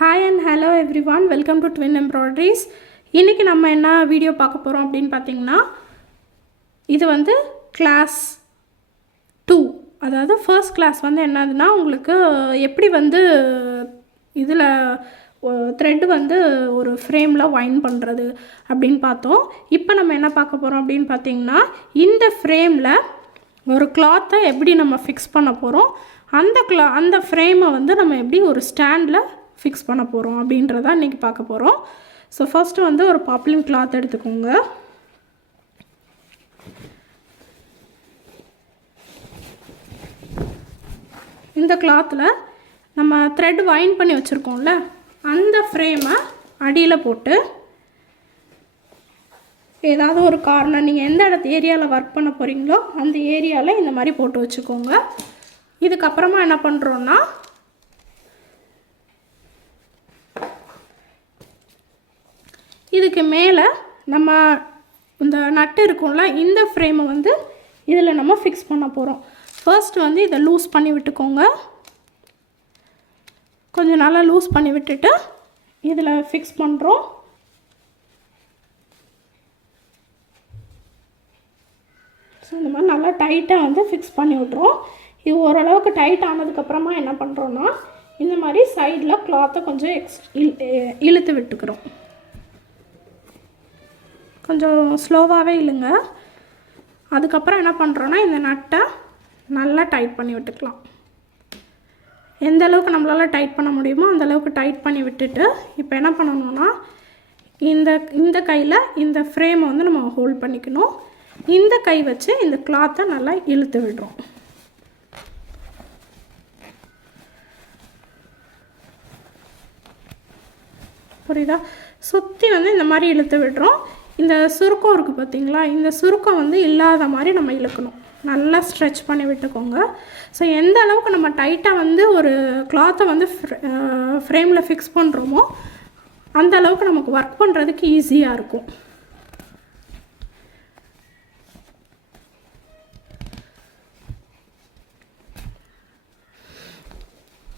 Hi and hello everyone, welcome to Twin Embroideryz. இன்னைக்கு நம்ம என்ன வீடியோ பார்க்க போறோம் அப்படினு பாத்தீங்கன்னா இது வந்து கிளாஸ் 2 அதாவது ஃபர்ஸ்ட் கிளாஸ் வந்து என்னதுன்னா உங்களுக்கு எப்படி வந்து இதுல thread வந்து ஒரு ஃப்ரேம்ல வைண்ட் பண்றது அப்படினு பார்த்தோம். இப்போ நம்ம என்ன பார்க்க போறோம் அப்படினு பாத்தீங்கன்னா இந்த ஃப்ரேம்ல ஒரு cloth எப்படி நம்ம ஃபிக்ஸ் பண்ண போறோம் அந்த ஃப்ரேமை வந்து நம்ம எப்படி ஒரு ஸ்டாண்ட்ல ஃபிக்ஸ் பண்ண போறோம் அப்படின்றத இன்னைக்கு பார்க்க போறோம். சோ ஃபர்ஸ்ட் வந்து ஒரு பாப்லின் cloth எடுத்துக்கோங்க. இந்த clothல நம்ம thread wind பண்ணி வச்சிருக்கோம்ல அந்த ஃப்ரேமை அடியில போட்டு ஏதாவது ஒரு கார்னர் நீங்க எந்த ஏரியால வர்க் பண்ண போறீங்களோ அந்த ஏரியால இந்த மாதிரி போட்டு வச்சுக்கோங்க. இதுக்கு அப்புறமா என்ன பண்றோம்னா இதுக்கு மேல நம்ம இந்த நட் இருக்கும்ல இந்த ஃப்ரேமை வந்து இதில் நம்ம ஃபிக்ஸ் பண்ண போகிறோம். ஃபர்ஸ்ட் வந்து இதை லூஸ் பண்ணி விட்டுக்கோங்க. கொஞ்சம் நல்லா லூஸ் பண்ணி விட்டுட்டு இதில் ஃபிக்ஸ் பண்ணுறோம். ஸோ இந்த மாதிரி நல்லா டைட்டாக வந்து ஃபிக்ஸ் பண்ணி விட்றோம். இது ஓரளவுக்கு டைட் ஆனதுக்கப்புறமா என்ன பண்ணுறோன்னா இந்த மாதிரி சைடில் கிளாத்தை கொஞ்சம் இழுத்து விட்டுக்கிறோம். கொஞ்சம் ஸ்லோவாகவே இழுங்க. அதுக்கப்புறம் என்ன பண்ணுறோன்னா இந்த நட்டை நல்லா டைட் பண்ணி விட்டுக்கலாம். எந்த அளவுக்கு நம்மளால் டைட் பண்ண முடியுமோ அந்த அளவுக்கு டைட் பண்ணி விட்டுட்டு இப்போ என்ன பண்ணணும்னா இந்த கையில் இந்த ஃப்ரேமை வந்து நம்ம ஹோல்ட் பண்ணிக்கணும். இந்த கை வச்சு இந்த கிளாத்தை நல்லா இழுத்து விடுறோம். புரியுதா? சுற்றி வந்து இந்த மாதிரி இழுத்து விடுறோம். இந்த சுருக்கம் இருக்குது பார்த்தீங்களா, இந்த சுருக்கம் வந்து இல்லாத மாதிரி நம்ம இழுக்கணும். நல்லா ஸ்ட்ரெச் பண்ணி விட்டுக்கோங்க. ஸோ எந்த அளவுக்கு நம்ம டைட்டாக வந்து ஒரு கிளாத்தை வந்து ஃப்ரேமில் ஃபிக்ஸ் பண்ணுறோமோ அந்த அளவுக்கு நமக்கு ஒர்க் பண்ணுறதுக்கு ஈஸியாக இருக்கும்.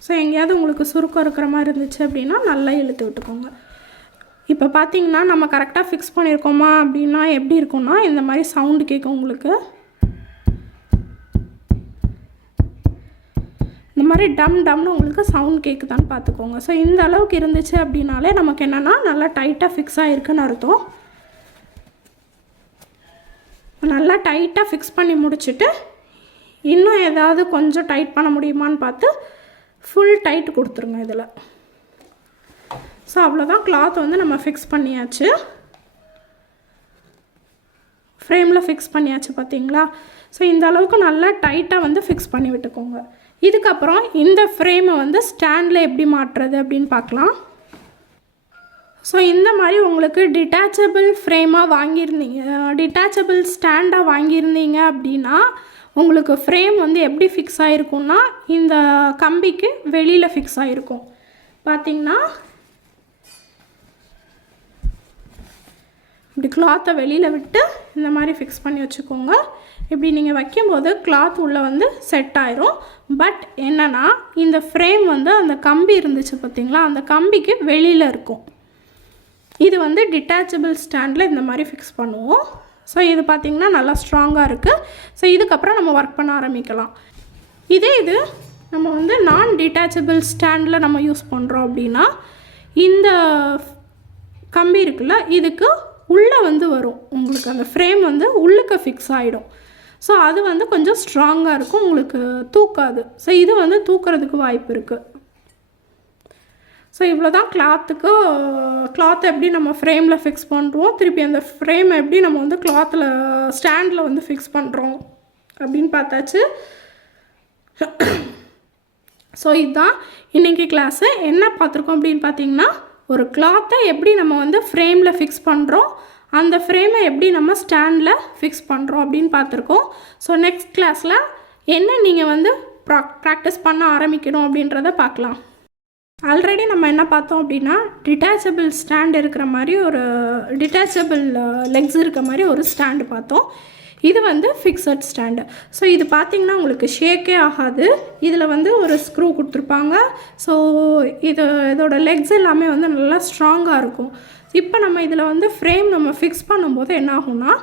ஸோ எங்கேயாவது உங்களுக்கு சுருக்கம் இருக்கிற மாதிரி இருந்துச்சு அப்படின்னா நல்லா இழுத்து விட்டுக்கோங்க. இப்போ பார்த்தீங்கன்னா நம்ம கரெக்டாக ஃபிக்ஸ் பண்ணியிருக்கோமா அப்படின்னா எப்படி இருக்கும்னா இந்த மாதிரி சவுண்டு கேட்கும் உங்களுக்கு. இந்த மாதிரி டம் டம்னு உங்களுக்கு சவுண்ட் கேட்குதான்னு பார்த்துக்கோங்க. ஸோ இந்த அளவுக்கு இருந்துச்சு அப்படின்னாலே நமக்கு என்னென்னா நல்லா டைட்டாக ஃபிக்ஸ் ஆகிருக்குன்னு அர்த்தம். நல்லா டைட்டாக ஃபிக்ஸ் பண்ணி முடிச்சுட்டு இன்னும் ஏதாவது கொஞ்சம் டைட் பண்ண முடியுமான்னு பார்த்து ஃபுல் டைட் கொடுத்துருங்க இதில். ஸோ அவ்வளோதான், கிளாத் வந்து நம்ம ஃபிக்ஸ் பண்ணியாச்சு, ஃப்ரேமில் ஃபிக்ஸ் பண்ணியாச்சு பார்த்தீங்களா. ஸோ இந்த அளவுக்கு நல்லா டைட்டாக வந்து ஃபிக்ஸ் பண்ணி விட்டுக்கோங்க. இதுக்கப்புறம் இந்த ஃப்ரேமை வந்து ஸ்டாண்டில் எப்படி மாட்டுறது அப்படின்னு பார்க்கலாம். ஸோ இந்த மாதிரி உங்களுக்கு டிட்டாச்சபிள் ஃப்ரேமாக வாங்கியிருந்தீங்க, டிட்டாச்சபிள் ஸ்டாண்டாக வாங்கியிருந்தீங்க அப்படின்னா உங்களுக்கு ஃப்ரேம் வந்து எப்படி ஃபிக்ஸ் ஆகிருக்கும்னா இந்த கம்பிக்கு வெளியில் ஃபிக்ஸ் ஆகிருக்கும். பார்த்திங்கன்னா இப்படி கிளாத்தை வெளியில் விட்டு இந்த மாதிரி ஃபிக்ஸ் பண்ணி வச்சுக்கோங்க. இப்படி நீங்கள் வைக்கும்போது கிளாத் உள்ளே வந்து செட் ஆயிரும். பட் என்னென்னா இந்த ஃப்ரேம் வந்து அந்த கம்பி இருந்துச்சு பார்த்திங்களா, அந்த கம்பிக்கு வெளியில் இருக்கும். இது வந்து டிட்டாச்சபிள் ஸ்டாண்டில் இந்த மாதிரி ஃபிக்ஸ் பண்ணுவோம். ஸோ இது பார்த்திங்கன்னா நல்லா ஸ்ட்ராங்காக இருக்குது. ஸோ இதுக்கப்புறம் நம்ம ஒர்க் பண்ண ஆரம்பிக்கலாம். இது நம்ம வந்து நான் டிட்டாச்சபிள் ஸ்டாண்டில் நம்ம யூஸ் பண்ணுறோம் அப்படின்னா இந்த கம்பி இருக்குல்ல இதுக்கு உள்ளே வந்து வரும், உங்களுக்கு அந்த ஃப்ரேம் வந்து உள்ளுக்கு ஃபிக்ஸ் ஆகிடும். ஸோ அது வந்து கொஞ்சம் ஸ்ட்ராங்காக இருக்கும், உங்களுக்கு தூக்காது. ஸோ இது வந்து தூக்கிறதுக்கு வாய்ப்பு இருக்குது. ஸோ இவ்வளோ தான் கிளாத்தை எப்படி நம்ம ஃப்ரேமில் ஃபிக்ஸ் பண்ணுறோம், திருப்பி அந்த ஃப்ரேமை எப்படி நம்ம வந்து கிளாத்தில் ஸ்டாண்டில் வந்து ஃபிக்ஸ் பண்ணுறோம் அப்படின்னு பார்த்தாச்சு. ஸோ இதுதான் இன்றைக்கி கிளாஸு. என்ன பார்த்துருக்கோம் அப்படின்னு பார்த்தீங்கன்னா ஒரு கிளாத்தை எப்படி நம்ம வந்து ஃப்ரேமில் ஃபிக்ஸ் பண்ணுறோம், அந்த ஃப்ரேமை எப்படி நம்ம ஸ்டாண்டில் ஃபிக்ஸ் பண்ணுறோம் அப்படின்னு பார்த்துருக்கோம். ஸோ நெக்ஸ்ட் கிளாஸில் என்ன நீங்கள் வந்து ப்ராக்டிஸ் பண்ண ஆரம்பிக்கணும் அப்படின்றத பார்க்கலாம். ஆல்ரெடி நம்ம என்ன பார்த்தோம் அப்படின்னா டிட்டாச்சபிள் ஸ்டாண்ட் இருக்கிற மாதிரி ஒரு டிட்டாச்சபிள் லெக்ஸ் இருக்கிற மாதிரி ஒரு ஸ்டாண்டு பார்த்தோம். இது வந்து ஃபிக்ஸட் ஸ்டாண்டு. ஸோ இது பார்த்திங்கன்னா உங்களுக்கு ஷேக்கே ஆகாது. இதில் வந்து ஒரு ஸ்க்ரூ கொடுத்துருப்பாங்க. ஸோ இதோட லெக்ஸ் எல்லாமே வந்து நல்லா ஸ்ட்ராங்காக இருக்கும். இப்போ நம்ம இதில் வந்து ஃப்ரேம் நம்ம ஃபிக்ஸ் பண்ணும்போது என்ன ஆகும்னா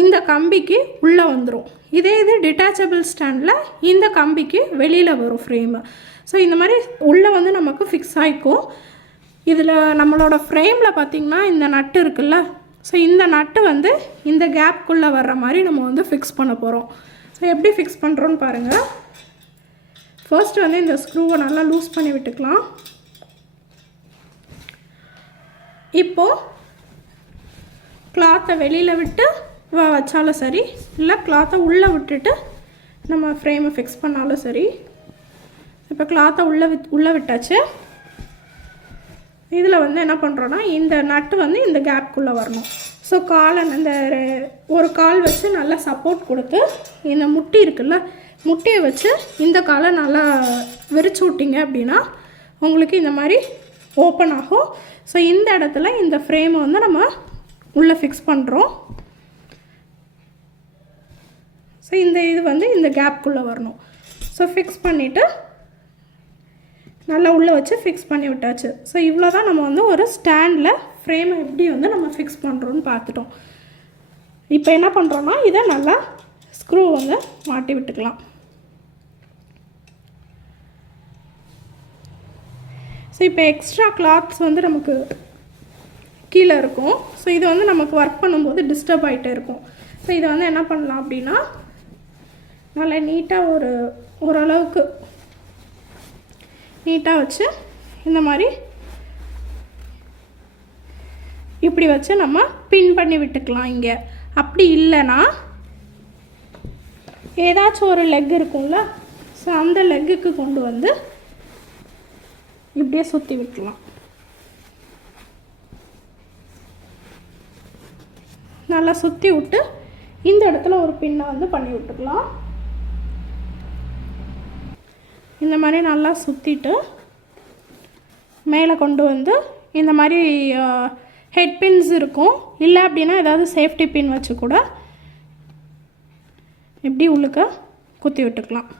இந்த கம்பிக்கு உள்ளே வந்துடும். இதே இது டிட்டாச்சபிள் ஸ்டாண்டில் இந்த கம்பிக்கு வெளியில் வரும் ஃப்ரேமு. ஸோ இந்த மாதிரி உள்ளே வந்து நமக்கு ஃபிக்ஸ் ஆகிக்கும். இதில் நம்மளோட ஃப்ரேமில் பார்த்திங்கன்னா இந்த நட்டு இருக்குல்ல, ஸோ இந்த நட்டு வந்து இந்த கேப்குள்ளே வர்ற மாதிரி நம்ம வந்து ஃபிக்ஸ் பண்ண போகிறோம். ஸோ எப்படி ஃபிக்ஸ் பண்ணுறோன்னு பாருங்கள். ஃபர்ஸ்ட் வந்து இந்த ஸ்க்ரூவை நல்லா லூஸ் பண்ணி விட்டுக்கலாம். இப்போது கிளாத்தை வெளியில் விட்டு வச்சாலும் சரி, இல்லை கிளாத்தை உள்ளே விட்டுட்டு நம்ம ஃப்ரேமை ஃபிக்ஸ் பண்ணாலும் சரி. இப்போ கிளாத்தை உள்ளே விட்டாச்சு. இதில் வந்து என்ன பண்ணுறோன்னா இந்த நட்டு வந்து இந்த கேப்குள்ளே வரணும். ஸோ காலை இந்த ஒரு கால் வச்சு நல்லா சப்போர்ட் கொடுத்து இந்த முட்டி இருக்குல்ல, முட்டியை வச்சு இந்த காலை நல்லா விரிச்சு விட்டிங்க அப்படின்னா உங்களுக்கு இந்த மாதிரி ஓப்பன் ஆகும். ஸோ இந்த இடத்துல இந்த ஃப்ரேமை வந்து நம்ம உள்ளே ஃபிக்ஸ் பண்ணுறோம். ஸோ இந்த இது வந்து இந்த கேப்குள்ளே வரணும். ஸோ ஃபிக்ஸ் பண்ணிவிட்டு நல்லா உள்ளே வச்சு ஃபிக்ஸ் பண்ணி விட்டாச்சு. ஸோ இவ்வளோ தான் நம்ம வந்து ஒரு ஸ்டாண்டில் ஃப்ரேமை எப்படி வந்து நம்ம ஃபிக்ஸ் பண்ணுறோன்னு பார்த்துட்டோம். இப்போ என்ன பண்ணுறோன்னா இதை நல்லா ஸ்க்ரூ வந்து மாட்டி விட்டுக்கலாம். ஸோ இப்போ எக்ஸ்ட்ரா கிளாத்ஸ் வந்து நமக்கு கீழே இருக்கும். ஸோ இது வந்து நமக்கு ஒர்க் பண்ணும்போது டிஸ்டர்ப் ஆகிட்டே இருக்கும். ஸோ இதை வந்து என்ன பண்ணலாம் அப்படின்னா நல்லா நீட்டாக ஓரளவுக்கு நீட்டாக வச்சு இந்த மாதிரி இப்படி வச்சு நம்ம பின் பண்ணி விட்டுக்கலாம் இங்கே. அப்படி இல்லைன்னா ஏதாச்சும் ஒரு லெக் இருக்கும்ல, ஸோ அந்த லெக்குக்கு கொண்டு வந்து இப்படியே சுற்றி விட்டுலாம். நல்லா சுற்றி விட்டு இந்த இடத்துல ஒரு பின்னை வந்து பண்ணி விட்டுக்கலாம். இந்த மாதிரி நல்லா சுற்றிட்டு மேலே கொண்டு வந்து இந்த மாதிரி ஹெட் பின்ஸ் இருக்கும். இல்லை அப்படின்னா ஏதாவது சேஃப்டி பின் வச்சு கூட இப்படி உள்ளுக்க குத்தி விட்டுக்கலாம்.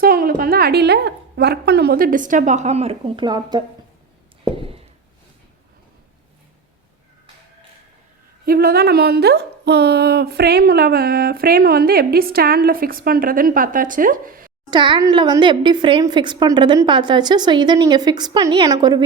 ஸோ உங்களுக்கு வந்து அடியில் ஒர்க் பண்ணும்போது டிஸ்டர்ப் ஆகாமல் இருக்கும் கிளாத்து. இவ்வளோதான் நம்ம வந்து ஃப்ரேமை வந்து எப்படி ஸ்டாண்டில் ஃபிக்ஸ் பண்ணுறதுன்னு பார்த்தாச்சு. ஸ்டாண்டில் வந்து எப்படி ஃப்ரேம் ஃபிக்ஸ் பண்ணுறதுன்னு பார்த்தாச்சு. ஸோ இதை நீங்கள் ஃபிக்ஸ் பண்ணி எனக்கு ஒரு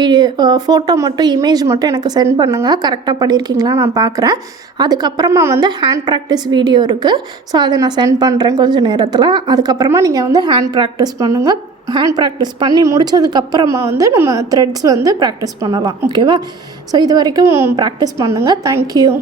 ஃபோட்டோ மட்டும் இமேஜ் மட்டும் எனக்கு சென்ட் பண்ணுங்கள். கரெக்டாக பண்ணியிருக்கீங்களா நான் பார்க்குறேன். அதுக்கப்புறமா வந்து ஹேண்ட் ப்ராக்டிஸ் வீடியோ இருக்குது. ஸோ அதை நான் சென்ட் பண்ணுறேன் கொஞ்சம் நேரத்தில். அதுக்கப்புறமா நீங்கள் வந்து ஹேண்ட் ப்ராக்டிஸ் பண்ணுங்கள். ஹேண்ட் ப்ராக்டிஸ் பண்ணி முடித்ததுக்கப்புறமா வந்து நம்ம த்ரெட்ஸ் வந்து ப்ராக்டிஸ் பண்ணலாம். ஓகேவா? ஸோ இது வரைக்கும் ப்ராக்டிஸ் பண்ணுங்கள். தேங்க்யூ.